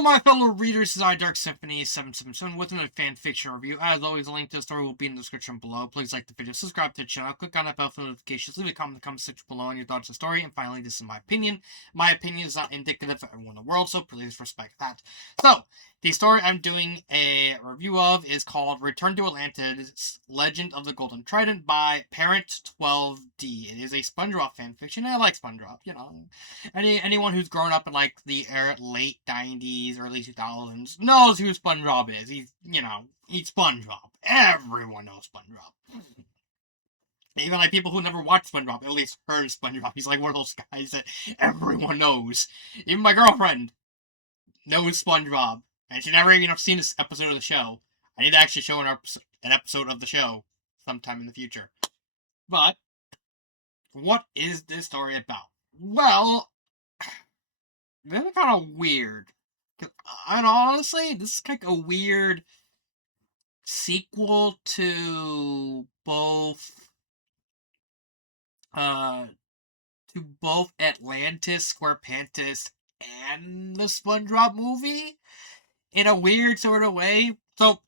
Hello, my fellow readers. This is Dark Symphony 777 with another fan fiction review. As always, a link to the story will be in the description below. Please like the video, subscribe to the channel, click on that bell for notifications, leave a comment in the comment section below on your thoughts on the story, and finally, this is my opinion. My opinion is not indicative of everyone in the world, so please respect that. So, the story I'm doing a review of is called Return to Atlantis, Legend of the Golden Trident by Parent12D. It is a Spongebob fanfiction, and I like Spongebob, you know. Anyone who's grown up in, like, the late 90s, early 2000s knows who Spongebob is. He's Spongebob. Everyone knows Spongebob. Even, like, people who never watched SpongeBob, at least heard of SpongeBob. He's, like, one of those guys that everyone knows. Even my girlfriend knows SpongeBob. And she never even seen this episode of the show. I need to actually show an episode of the show sometime in the future. But, what is this story about? Well, this is kind of weird. And honestly, this is like a weird sequel to both Atlantis, Squarepantis, and the SpongeBob movie in a weird sort of way. So,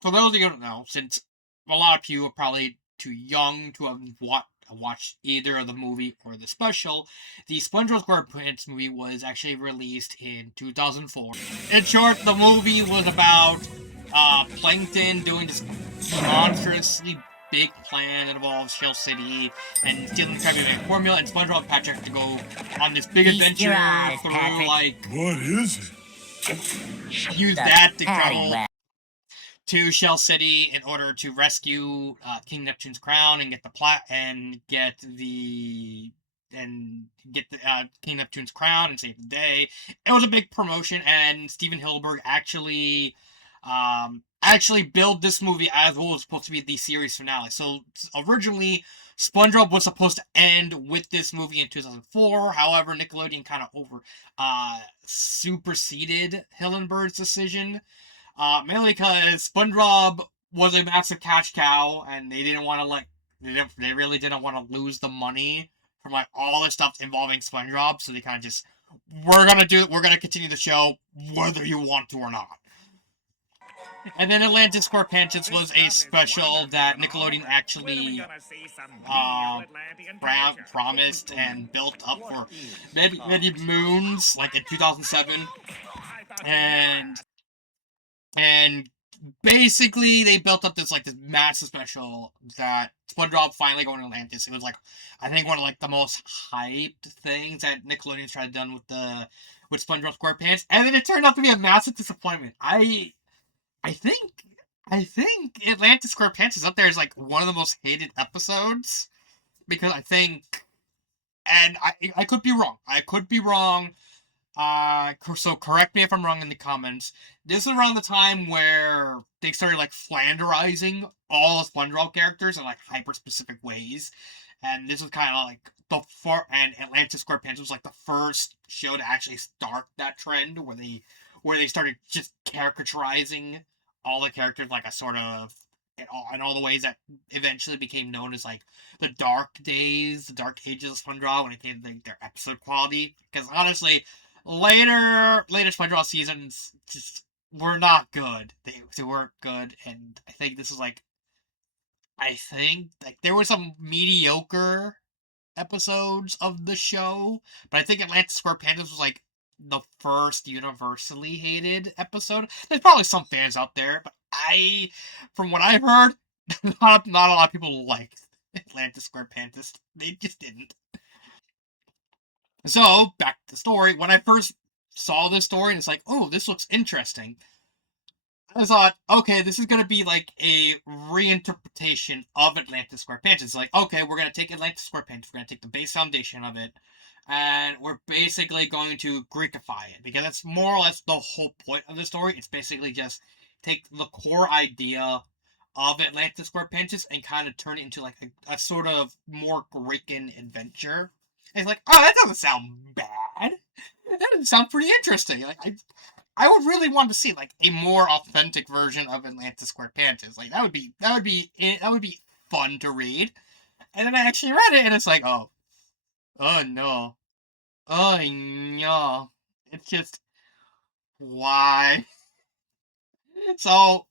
for those of you who don't know, since a lot of you are probably too young to have watched either of the movie or the special, the SpongeBob SquarePants movie was actually released in 2004. In short, the movie was about Plankton doing this monstrously big plan that involves Shell City and stealing the Krabs formula, and SpongeBob and Patrick have to go on this big adventure through, like... What is it? Use that to travel to Shell City in order to rescue King Neptune's crown and get the King Neptune's crown and save the day. It was a big promotion, and Steven Hillenburg actually built this movie as what was supposed to be the series finale. So originally, SpongeBob was supposed to end with this movie in 2004. However, Nickelodeon kind of superseded Hillenburg's decision. Mainly because SpongeBob was a massive cash cow, and they didn't want to they really didn't want to lose the money from like all the stuff involving SpongeBob. So they kind of just, we're gonna continue the show whether you want to or not. And then Atlantis Squarepantis was a special that Nickelodeon actually promised and built up for many moons, like in 2007, and basically they built up this massive special that SpongeBob finally going to Atlantis. It was like, I think, one of like the most hyped things that Nickelodeon's tried to done with SpongeBob SquarePants, and then it turned out to be a massive disappointment. I think Atlantis SquarePants is up there as like one of the most hated episodes, because I think, and I could be wrong. So correct me if I'm wrong in the comments. This is around the time where they started like flanderizing all the SpongeBob characters in like hyper specific ways, and this was kind of like and Atlantis SquarePants was like the first show to actually start that trend where they started just caricaturizing all the characters like a sort of in all the ways that eventually became known as like the dark days, the dark ages of SpongeBob when it came to like, their episode quality. Because honestly, later SpongeBob seasons just were not good. They weren't good, and I think this is like, there were some mediocre episodes of the show, but I think Atlantis SquarePants was like the first universally hated episode. There's probably some fans out there, but from what I've heard, not a lot of people liked Atlantis SquarePants. They just didn't. So, back to the story. When I first saw this story, and it's like, oh, this looks interesting, I thought, okay, this is going to be like a reinterpretation of Atlantis SquarePants. It's like, okay, we're going to take Atlantis SquarePants, we're going to take the base foundation of it, and we're basically going to Greekify it, because that's more or less the whole point of the story. It's basically just take the core idea of Atlantis SquarePants and kind of turn it into like a sort of more Greekan adventure. And it's like, oh, that doesn't sound bad. That doesn't sound pretty interesting. Like, I would really want to see like a more authentic version of Atlantis SquarePants. Like that would be fun to read. And then I actually read it, and it's like, oh no, oh no, it's just Why? So,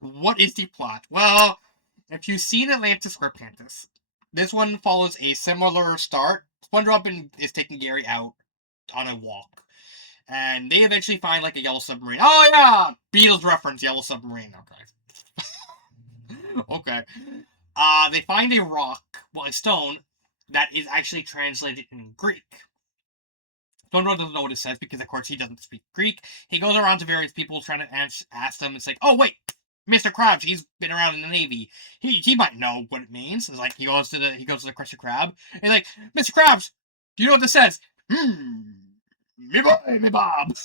what is the plot? Well, if you've seen Atlantis or Atlantis, this one follows a similar start. SpongeBob is taking Gary out on a walk, and they eventually find like a yellow submarine. Oh yeah, Beatles reference, yellow submarine. Okay, okay. They find a rock, well, a stone that is actually translated in Greek. SpongeBob doesn't know what it says because, of course, he doesn't speak Greek. He goes around to various people trying to ask them. It's like, oh wait, mr.krabs, he's been around in the Navy. He might know what it means. It's like he goes to the Krusty Krab. He's like, Mr. Krabs, do you know what this says? Me boy, me Bob.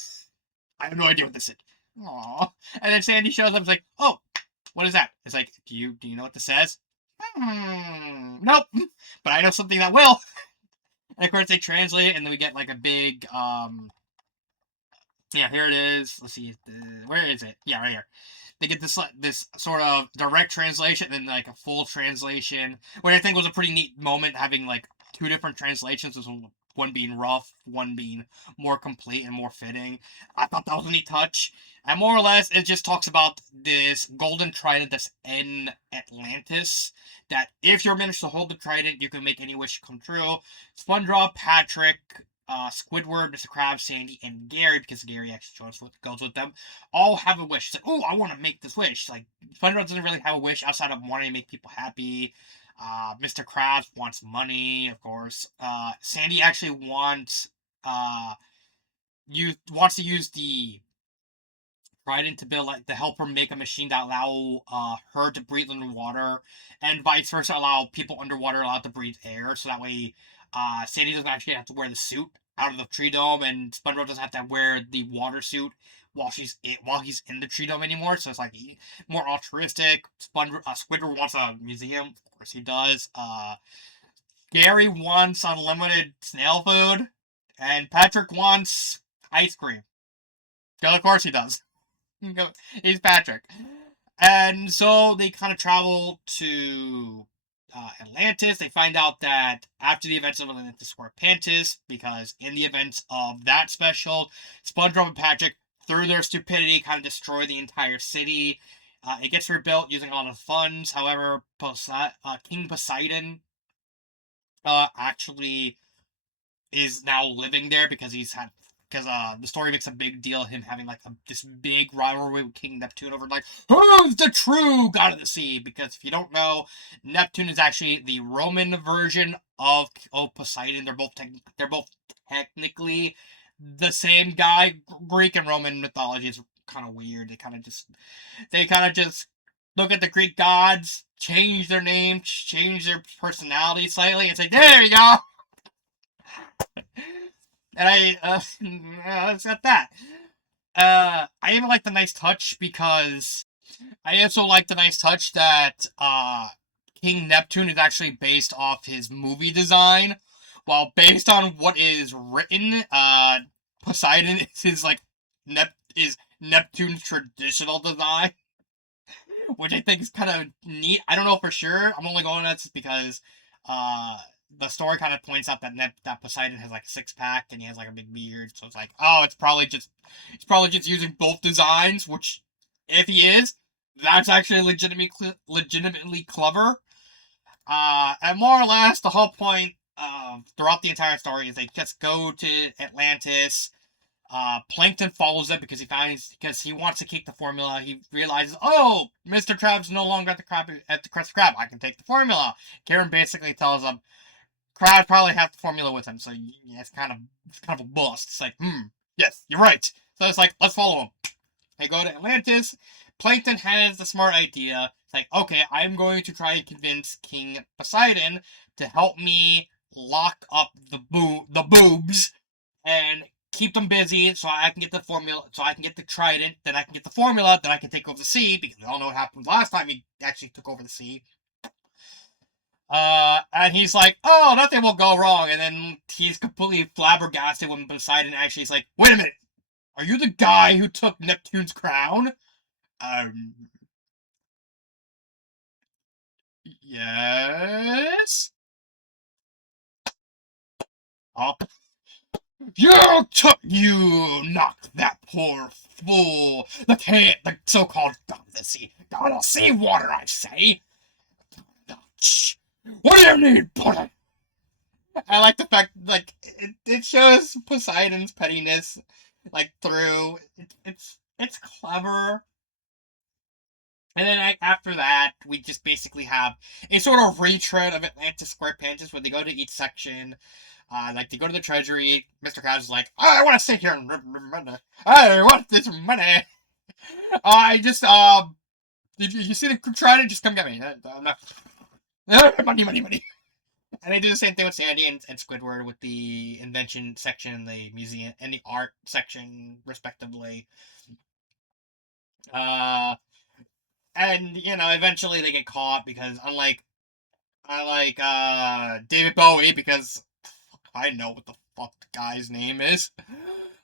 I have no idea what this is. Aww. And then Sandy shows up. It's like, oh, what is that? It's like, do you know what this says? Nope. But I know something that will. And of course they translate it, and then we get like a big yeah, here it is. Let's see, where is it? Yeah, right here. They get this sort of direct translation and then like a full translation, which I think was a pretty neat moment, having like two different translations, one being rough, one being more complete and more fitting. I thought that was a neat touch. And more or less, it just talks about this golden trident that's in Atlantis. That if you're managed to hold the trident, you can make any wish come true. SpongeBob, Patrick, Squidward, Mr. Krabs, Sandy, and Gary, because Gary actually goes with them, all have a wish. It's like, oh, I want to make this wish. Like, SpongeBob doesn't really have a wish outside of wanting to make people happy. Mr. Krabs wants money, of course. Sandy actually wants to use the Trident to build like to help her make a machine that allow her to breathe underwater, and vice versa, allow people underwater allowed to breathe air, so that way Sandy doesn't actually have to wear the suit out of the tree dome, and SpongeBob doesn't have to wear the water suit while he's in the tree dome anymore. So it's like more altruistic. Squidward wants a museum, of course he does. Gary wants unlimited snail food, and Patrick wants ice cream. Yeah, of course he does. He's Patrick. And so they kind of travel to Atlantis. They find out that after the events of Atlantis were Atlantis, because in the events of that special, SpongeBob and Patrick, through their stupidity, kind of destroy the entire city. It gets rebuilt using a lot of funds. However, King Poseidon actually is now living there because the story makes a big deal of him having like this big rivalry with King Neptune over like who's the true god of the sea. Because if you don't know, Neptune is actually the Roman version of Poseidon. They're both technically the same guy. Greek and Roman mythology is kind of weird. They kind of just look at the Greek gods, change their name, change their personality slightly, and say, there you go. And it's got that. I even like the nice touch because I also like the nice touch that King Neptune is actually based off his movie design, while based on what is written, Poseidon is his like Neptune's traditional design, which I think is kind of neat. I don't know for sure. I'm only going on that because uh, the story kind of points out that that Poseidon has like a six pack and he has like a big beard. So it's like, oh, it's probably just using both designs. Which, if he is, that's actually legitimately clever. And more or less, the whole point throughout the entire story is they just go to Atlantis. Plankton follows them because he wants to keep the formula. He realizes, oh, Mr. Krabs no longer at the Krusty Krab. I can take the formula. Karen basically tells him Krabs probably have the formula with him, so yeah, it's kind of a bust. It's like, yes, you're right. So it's like, let's follow him. They go to Atlantis. Plankton has the smart idea. It's like, okay, I'm going to try and convince King Poseidon to help me lock up the boobs and keep them busy so I can get the formula, so I can get the trident, then I can get the formula, then I can take over the sea, because we all know what happened last time he actually took over the sea. And he's like, oh, nothing will go wrong, and then he's completely flabbergasted when Poseidon actually is like, wait a minute, are you the guy who took Neptune's crown? Um, yes? Oh, You knocked that poor fool, the so-called god of the sea. God of sea water, I say. What do you need, buddy? I like the fact, like, it shows Poseidon's pettiness, like, through. It's clever. And then like, after that, we just basically have a sort of retread of Atlantis Square Panties where they go to each section. Like, they go to the treasury. Mr. Krabs is like, I want to sit here and money. I want this money. I just, you see the Trident? Just come get me. Money, money, money. And they do the same thing with Sandy and Squidward with the invention section in the museum and the art section, respectively. Uh, and eventually they get caught because unlike David Bowie, because I know what the fuck the guy's name is.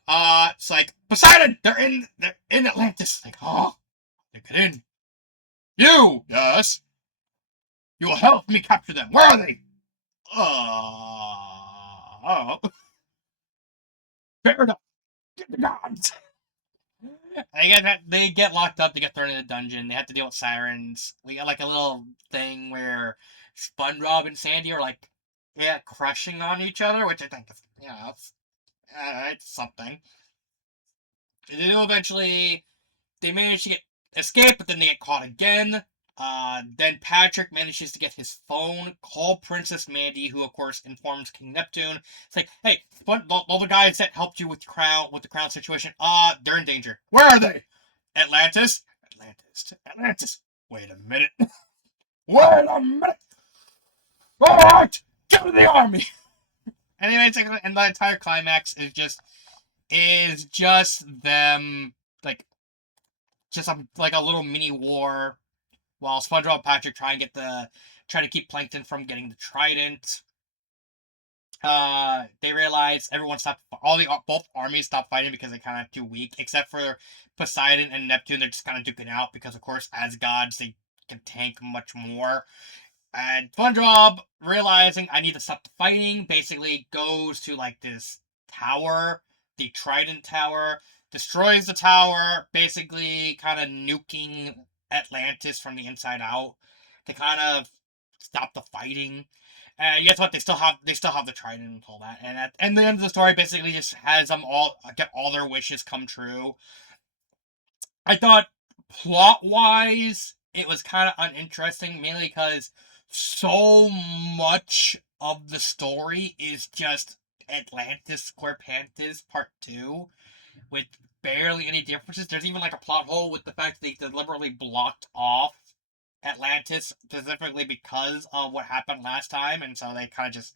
It's like Poseidon. They're in Atlantis. Like, oh, they get in. You, yes. You will help me capture them. Where are they? Oh, fair enough. Get the gods. They get locked up. They get thrown in a dungeon. They have to deal with sirens. We got like a little thing where Spongebob and Sandy are like, yeah, crushing on each other, which I think is, it's something. They do eventually. They manage to escape, but then they get caught again. Then Patrick manages to get his phone, call Princess Mandy, who of course informs King Neptune. It's like, hey, all the guys that helped you with the crown situation, they're in danger. Where are they? Atlantis. Atlantis. Wait a minute. Wait a minute. All right, get to the army. Anyway, and the entire climax is just them like just like a little mini war while SpongeBob and Patrick try to keep Plankton from getting the Trident. They realize everyone stopped. Both armies stopped fighting because they kind of too weak, except for Poseidon and Neptune. They're just kind of duking out because, of course, as gods, they can tank much more. And SpongeBob, realizing I need to stop the fighting, basically goes to like this tower, the Trident Tower, destroys the tower, basically kind of nuking Atlantis from the inside out to kind of stop the fighting. And guess what? They still have the Trident and all that. And the end of the story basically just has them all get all their wishes come true. I thought plot wise, it was kind of uninteresting, mainly because so much of the story is just Atlantis Square Panties Part 2 with barely any differences. There's even like a plot hole with the fact that they deliberately blocked off Atlantis specifically because of what happened last time, and so they kind of just.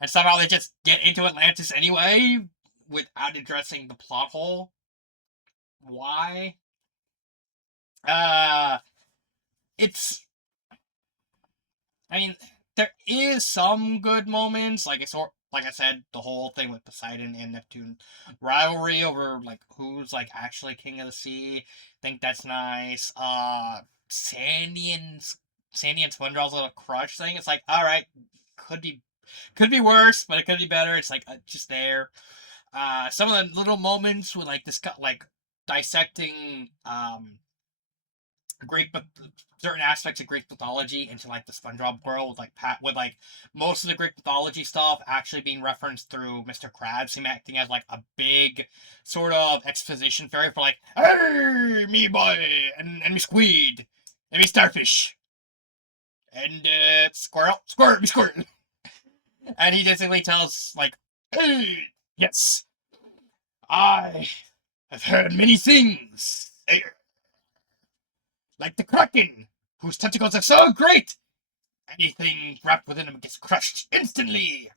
And somehow they just get into Atlantis anyway without addressing the plot hole. Why? Uh, it's I mean, there is some good moments, like I said, the whole thing with Poseidon and Neptune rivalry over like who's like actually king of the sea. Think that's nice. Sandy and Sandy and SpongeBob's little crush thing. It's like, all right, could be could be worse, but it could be better. It's like just there. Some of the little moments with like this like dissecting Greek, but certain aspects of Greek mythology into like the SpongeBob world, like with like most of the Greek mythology stuff actually being referenced through Mr. Krabs, him acting as like a big sort of exposition fairy for like, hey, me boy, and me squid, and me starfish, and squirrel, squirt, me squirt, and he basically tells like, hey, yes, I have heard many things. Like the Kraken, whose tentacles are so great, anything wrapped within them gets crushed instantly.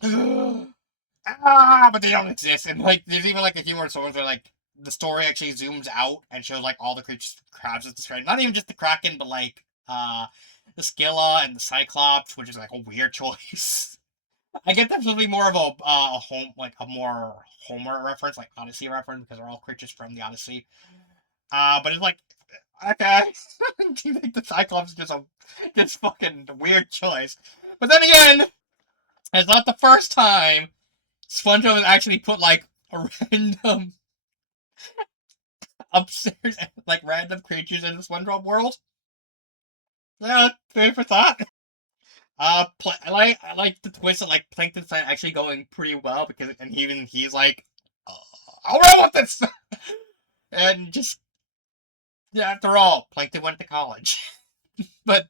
But they don't exist. And like, there's even like a humorous source where like the story actually zooms out and shows like all the creatures, crabs is described. Not even just the Kraken, but like the Scylla and the Cyclops, which is like a weird choice. I get that's supposed to be more of a more Homer reference, like Odyssey reference, because they're all creatures from the Odyssey. But it's like, okay, do you think the Cyclops is just fucking weird choice? But then again, it's not the first time SpongeBob has actually put like a random upstairs like random creatures in the SpongeBob world. Yeah, food for thought. I like the twist that like Plankton's actually going pretty well because and even he's like, I'll roll with this, and just yeah, after all, Plankton went to college, but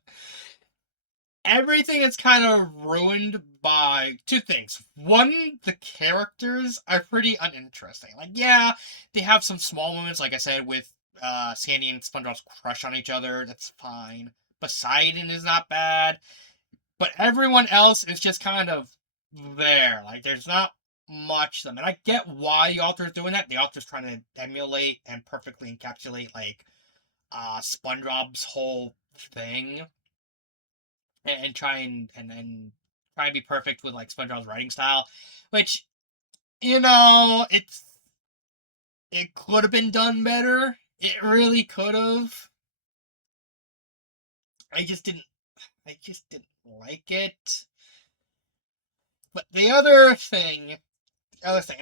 everything is kind of ruined by two things. One, the characters are pretty uninteresting. Like, yeah, they have some small moments, like I said, with Sandy and SpongeBob's crush on each other. That's fine. Poseidon is not bad. But everyone else is just kind of there. Like, there's not much of them. And I get why the author's doing that. The author's trying to emulate and perfectly encapsulate, like, SpongeBob's whole thing. And try and try and be perfect with, like, SpongeBob's writing style. Which, it could have been done better. It really could have. I just didn't I just didn't like it. But and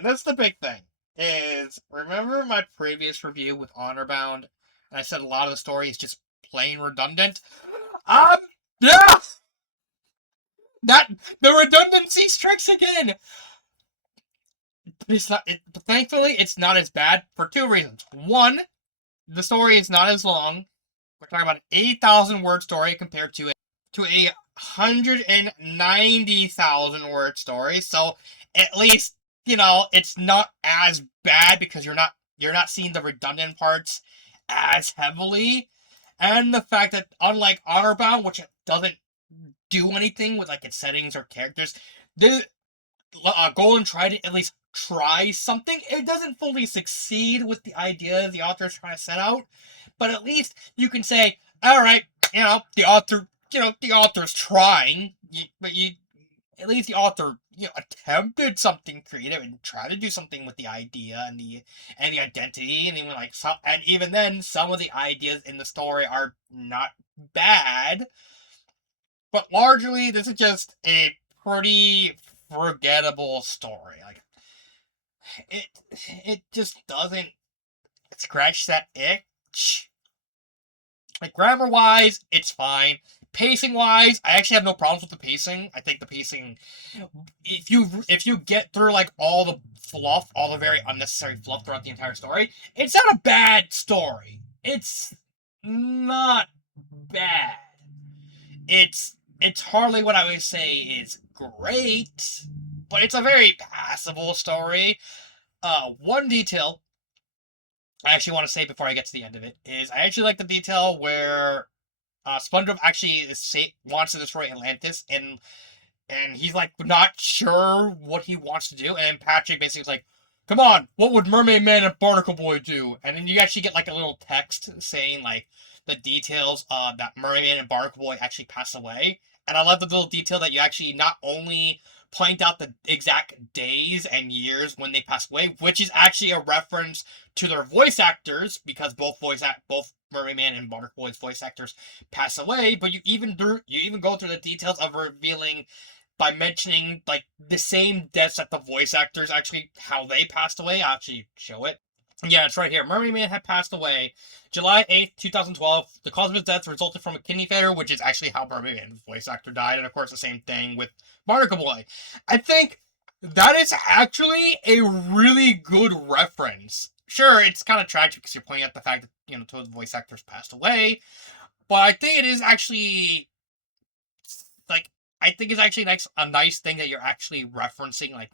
that's the big thing, is remember my previous review with Honor Bound, and I said a lot of the story is just plain redundant? Um, yeah! That, the redundancy strikes again! But thankfully, it's not as bad for two reasons. One, the story is not as long. We're talking about an 8,000 word story compared to a 190,000 word story. So at least, it's not as bad because you're not seeing the redundant parts as heavily. And the fact that unlike Honorbound, which doesn't do anything with like its settings or characters, the Golden Trident at least tries something. It doesn't fully succeed with the idea the author is trying to set out, but at least you can say, all right, the author's trying, but at least the author, attempted something creative and tried to do something with the idea and the identity, and even then, some of the ideas in the story are not bad, but largely this is just a pretty forgettable story. Like it, it just doesn't scratch that itch. Like grammar wise, it's fine. Pacing wise, I actually have no problems with the pacing. I think the pacing, if you get through like all the fluff, all the very unnecessary fluff throughout the entire story, it's not a bad story. It's not bad. It's hardly what I would say is great, but it's a very passable story. One detail I actually want to say before I get to the end of it is I actually like the detail where SpongeBob actually wants to destroy Atlantis, and he's like not sure what he wants to do, and then Patrick basically is like, "Come on, what would Mermaid Man and Barnacle Boy do?" And then you actually get like a little text saying like the details that Mermaid Man and Barnacle Boy actually pass away, and I love the little detail that you actually not only point out the exact days and years when they pass away, which is actually a reference to their voice actors because both Mermaid Man and Barnacle Boy's voice actors pass away, but you even go through the details of revealing by mentioning like the same deaths that the voice actors actually how they passed away. I actually show it. Yeah, it's right here. Mermaid Man had passed away July 8th, 2012. The cause of his death resulted from a kidney failure, which is actually how Mermaid Man's voice actor died. And of course, the same thing with Barnacle Boy. I think that is actually a really good reference. Sure, it's kind of tragic because you're pointing out the fact that, two of the voice actors passed away. But I think it is actually like I think it's actually a nice thing that you're actually referencing, like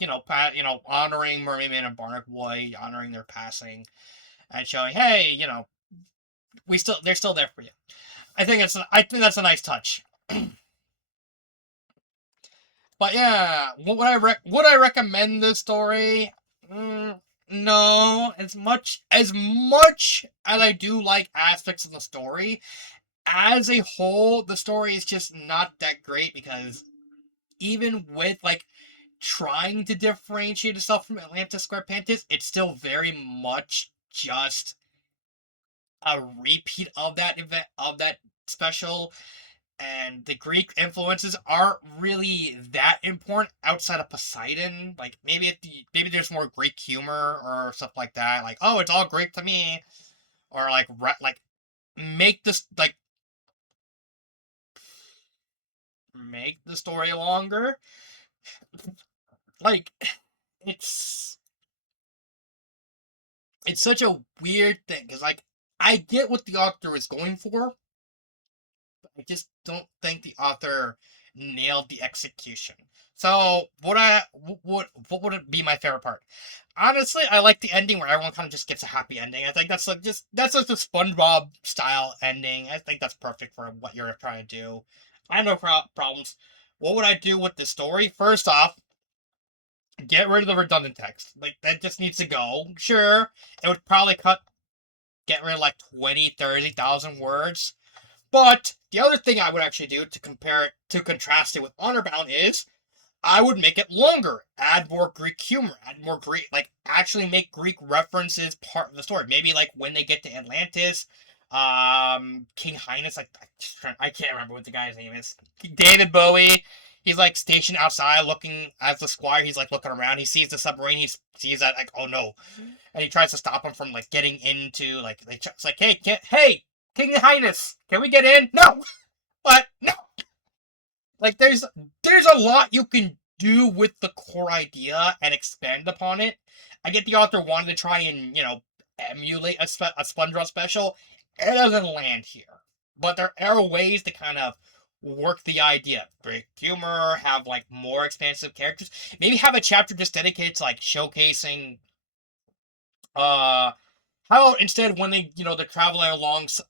honoring Mermaid Man and Barnacle Boy, honoring their passing, and showing, hey, they're still there for you. I think that's a nice touch. But yeah, would I recommend this story? No, as much as I do like aspects of the story, as a whole, the story is just not that great because even with like trying to differentiate itself from Atlantis Square it's still very much just a repeat of that event of that special, and the Greek influences aren't really that important outside of Poseidon. Like maybe there's more Greek humor or stuff like that. Like, oh, it's all Greek to me, or like make this like make the story longer. Like it's it's such a weird thing because like I get what the author is going for. I just don't think the author nailed the execution. So, what would be my favorite part? Honestly, I like the ending where everyone kind of just gets a happy ending. I think that's like the SpongeBob style ending. I think that's perfect for what you're trying to do. I have no problems. What would I do with the story? First off, get rid of the redundant text. Like that just needs to go. Sure, it would probably get rid of like 20, 30,000 words. But the other thing I would actually do to compare it to contrast it with Honor Bound is I would make it longer, add more Greek humor, add more Greek, like actually make Greek references part of the story. Maybe like when they get to Atlantis, King Highness, like I can't remember what the guy's name is. David Bowie. He's like stationed outside, looking as the squire. He's like looking around. He sees the submarine. He sees that like, oh no, and he tries to stop him from like getting into like it's like hey King Highness, can we get in? No, but no, like there's a lot you can do with the core idea and expand upon it. I get the author wanted to try and emulate a SpongeBob special. It doesn't land here, but there are ways to kind of work the idea. Break humor, have like more expansive characters. Maybe have a chapter just dedicated to like showcasing uh how about instead when they're traveling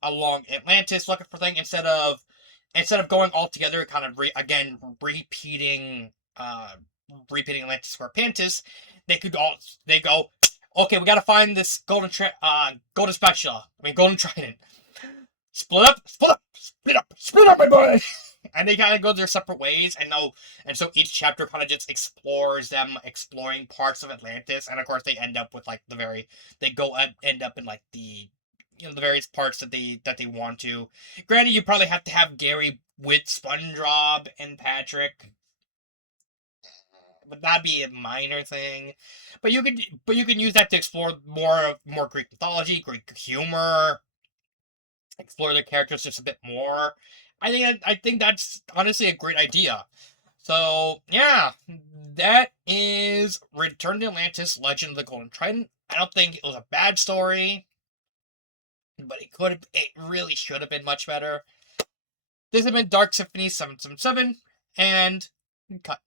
along Atlantis looking for things instead of going all together, kind of uh repeating Atlantis for Pantis, they go, okay, we gotta find this golden spatula. I mean golden trident. Split up, my boy. And they kind of go their separate ways, and so each chapter kind of just explores them exploring parts of Atlantis, and of course they end up with like end up in like the various parts that they want to. Granted, you probably have to have Gary with SpongeBob and Patrick, but that'd be a minor thing. But you can use that to explore more Greek mythology, Greek humor, explore their characters just a bit more. I think that's honestly a great idea. So yeah, that is Return to Atlantis: Legend of the Golden Trident. I don't think it was a bad story, but it really should have been much better. This has been Dark Symphony 777, and cut.